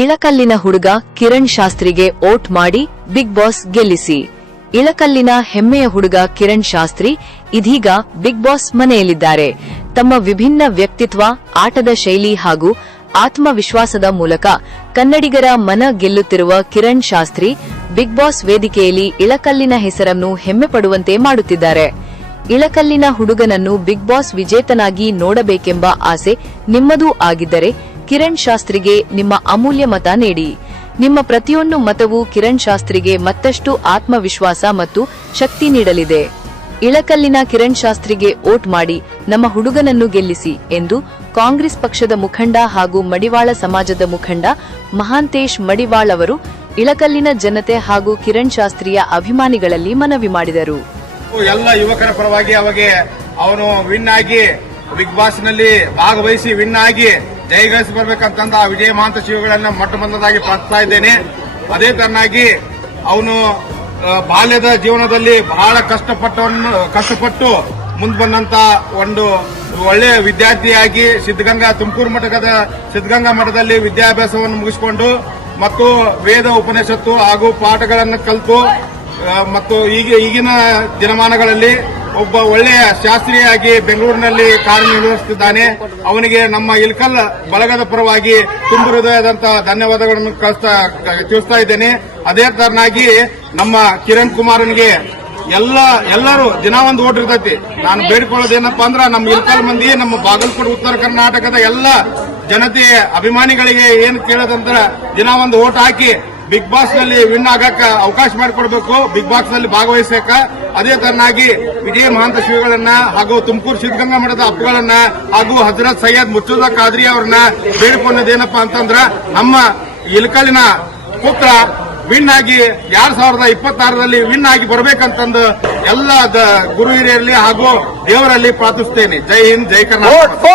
ಇಳಕಲ್ಲಿನ ಹುಡುಗ ಕಿರಣ್ ಶಾಸ್ತ್ರಿಗೆ ವೋಟ್ ಮಾಡಿ big boss ಗೆಲ್ಲಿಸಿ. ಇಳಕಲ್ಲಿನ ಹೆಮ್ಮೆಯ ಹುಡುಗ ಕಿರಣ್ ಶಾಸ್ತ್ರಿ ಇದೀಗ ಬಿಗ್ ಬಾಸ್ ಮನೆಯಲ್ಲಿದ್ದಾರೆ. ತಮ್ಮ ವಿಭಿನ್ನ ವ್ಯಕ್ತಿತ್ವ, ಆಟದ ಶೈಲಿ ಹಾಗೂ ಆತ್ಮವಿಶ್ವಾಸದ ಮೂಲಕ ಕನ್ನಡಿಗರ ಮನ ಗೆಲ್ಲುತ್ತಿರುವ ಕಿರಣ್ ಶಾಸ್ತ್ರಿ ಬಿಗ್ ಬಾಸ್ ವೇದಿಕೆಯಲ್ಲಿ ಇಳಕಲ್ಲಿನ ಹೆಸರನ್ನು ಹೆಮ್ಮೆ ಪಡುವಂತೆ ಮಾಡುತ್ತಿದ್ದಾರೆ. ಇಳಕಲ್ಲಿನ ಹುಡುಗನನ್ನು ಬಿಗ್ ಬಾಸ್ ವಿಜೇತನಾಗಿ ನೋಡಬೇಕೆಂಬ ಆಸೆ ನಿಮ್ಮದೂ ಆಗಿದ್ದರೆ ಕಿರಣ್ ಶಾಸ್ತ್ರಿಗೆ ನಿಮ್ಮ ಅಮೂಲ್ಯ ಮತ ನೀಡಿ. ನಿಮ್ಮ ಪ್ರತಿಯೊಂದು ಮತವು ಕಿರಣ್ ಶಾಸ್ತ್ರಿಗೆ ಮತ್ತಷ್ಟು ಆತ್ಮವಿಶ್ವಾಸ ಮತ್ತು ಶಕ್ತಿ ನೀಡಲಿದೆ. ಇಳಕಲ್ಲಿನ ಕಿರಣ್ ಶಾಸ್ತ್ರಿಗೆ ವೋಟ್ ಮಾಡಿ ನಮ್ಮ ಹುಡುಗನನ್ನು ಗೆಲ್ಲಿಸಿ ಎಂದು ಕಾಂಗ್ರೆಸ್ ಪಕ್ಷದ ಮುಖಂಡ ಹಾಗೂ ಮಡಿವಾಳ ಸಮಾಜದ ಮುಖಂಡ ಮಹಾಂತೇಶ್ ಮಡಿವಾಳ್ ಅವರು ಇಳಕಲ್ಲಿನ ಜನತೆ ಹಾಗೂ ಕಿರಣ್ ಶಾಸ್ತ್ರಿಯ ಅಭಿಮಾನಿಗಳಲ್ಲಿ ಮನವಿ ಮಾಡಿದರು. ಎಲ್ಲ ಯುವಕರ ಪರವಾಗಿ ಅವನು ವಿನ್ ಆಗಿ ಬಿಗ್ ಬಾಸ್ ನಲ್ಲಿ ಭಾಗವಹಿಸಿ ವಿನ್ ಆಗಿ ಜಯಗಳಿಸಿ ಬರ್ಬೇಕಂತಂದ ಆ ವಿಜಯ ಮಹಾಂತ ಶಿವಗಳನ್ನ ಮೊಟ್ಟಮೊದಲಾಗಿ ಪ್ರಾರ್ಥಿಸ್ತಾ ಇದ್ದೇನೆ. ಅದೇ ತರನಾಗಿ ಅವನು ಬಾಲ್ಯದ ಜೀವನದಲ್ಲಿ ಬಹಳ ಕಷ್ಟಪಟ್ಟು ಮುಂದೆ ಬಂದಂತ ಒಂದು ಒಳ್ಳೆಯ ವಿದ್ಯಾರ್ಥಿಯಾಗಿ ತುಮಕೂರು ಸಿದ್ಧಗಂಗಾ ಮಠದಲ್ಲಿ ವಿದ್ಯಾಭ್ಯಾಸವನ್ನು ಮುಗಿಸಿಕೊಂಡು ಮತ್ತು ವೇದ ಉಪನಿಷತ್ತು ಹಾಗೂ ಪಾಠಗಳನ್ನು ಕಲಿತು ಮತ್ತು ಈಗಿನ ದಿನಮಾನಗಳಲ್ಲಿ ಒಬ್ಬ ಒಳ್ಳೆಯ ಶಾಸ್ತ್ರಿಯಾಗಿ ಬೆಂಗಳೂರಿನಲ್ಲಿ ಕಾರ್ಯನಿರ್ವಹಿಸುತ್ತಿದ್ದಾನೆ. ಅವನಿಗೆ ನಮ್ಮ ಇಳಕಲ್ ಬಳಗದ ಪರವಾಗಿ ತುಂಬು ಹೃದಯದಂತ ಧನ್ಯವಾದಗಳನ್ನು ತಿಳಿಸ್ತಾ ಇದ್ದೇನೆ. ಅದೇ ತರನಾಗಿ ನಮ್ಮ ಕಿರಣ್ ಕುಮಾರನ್ಗೆ ಎಲ್ಲರೂ ದಿನ ಒಂದು ಓಟ್ ಇರ್ತೈತಿ. ನಾನು ಬೇಡಿಕೊಳ್ಳೋದೇನಪ್ಪಾ ಅಂದ್ರ ನಮ್ಮ ಇಳಕಲ್ ಮಂದಿ, ನಮ್ಮ ಬಾಗಲಕೋಟೆ ಉತ್ತರ ಕರ್ನಾಟಕದ ಎಲ್ಲ ಜನತೆ ಅಭಿಮಾನಿಗಳಿಗೆ ಏನ್ ಕೇಳೋದಂದ್ರ ದಿನ ಒಂದು ಓಟ್ ಹಾಕಿ ಬಿಗ್ ಬಾಸ್ ನಲ್ಲಿ ವಿನ್ ಆಗಕ್ಕ ಅವಕಾಶ ಮಾಡಿಕೊಡ್ಬೇಕು, ಬಿಗ್ ಬಾಸ್ ನಲ್ಲಿ ಭಾಗವಹಿಸಕ. ಅದೇ ತರನಾಗಿ ವಿಜಯ ಮಹಾಂತ ಶಿವಗಳನ್ನ ಹಾಗೂ ತುಮಕೂರು ಸಿದ್ಧಗಂಗಾ ಮಠದ ಅಪ್ಪುಗಳನ್ನ ಹಾಗೂ ಹಜರತ್ ಸೈಯದ್ ಮುರ್ತುಜಾ ಖಾದ್ರಿ ಅವರನ್ನ ಬೇಡಿಕೊಂಡದೇನಪ್ಪಾ ಅಂತಂದ್ರ ನಮ್ಮ ಇಳಕಲ್ಲಿನ ಪುತ್ರ ವಿನ್ ಆಗಿ 2026ರಲ್ಲಿ ವಿನ್ ಆಗಿ ಬರಬೇಕಂತಂದು ಎಲ್ಲ ಗುರು ಹಿರಿಯರಲ್ಲಿ ಹಾಗೂ ದೇವರಲ್ಲಿ ಪ್ರಾರ್ಥಿಸುತ್ತೇನೆ. ಜೈ ಹಿಂದ್, ಜೈ ಕರ್ನಾಟಕ.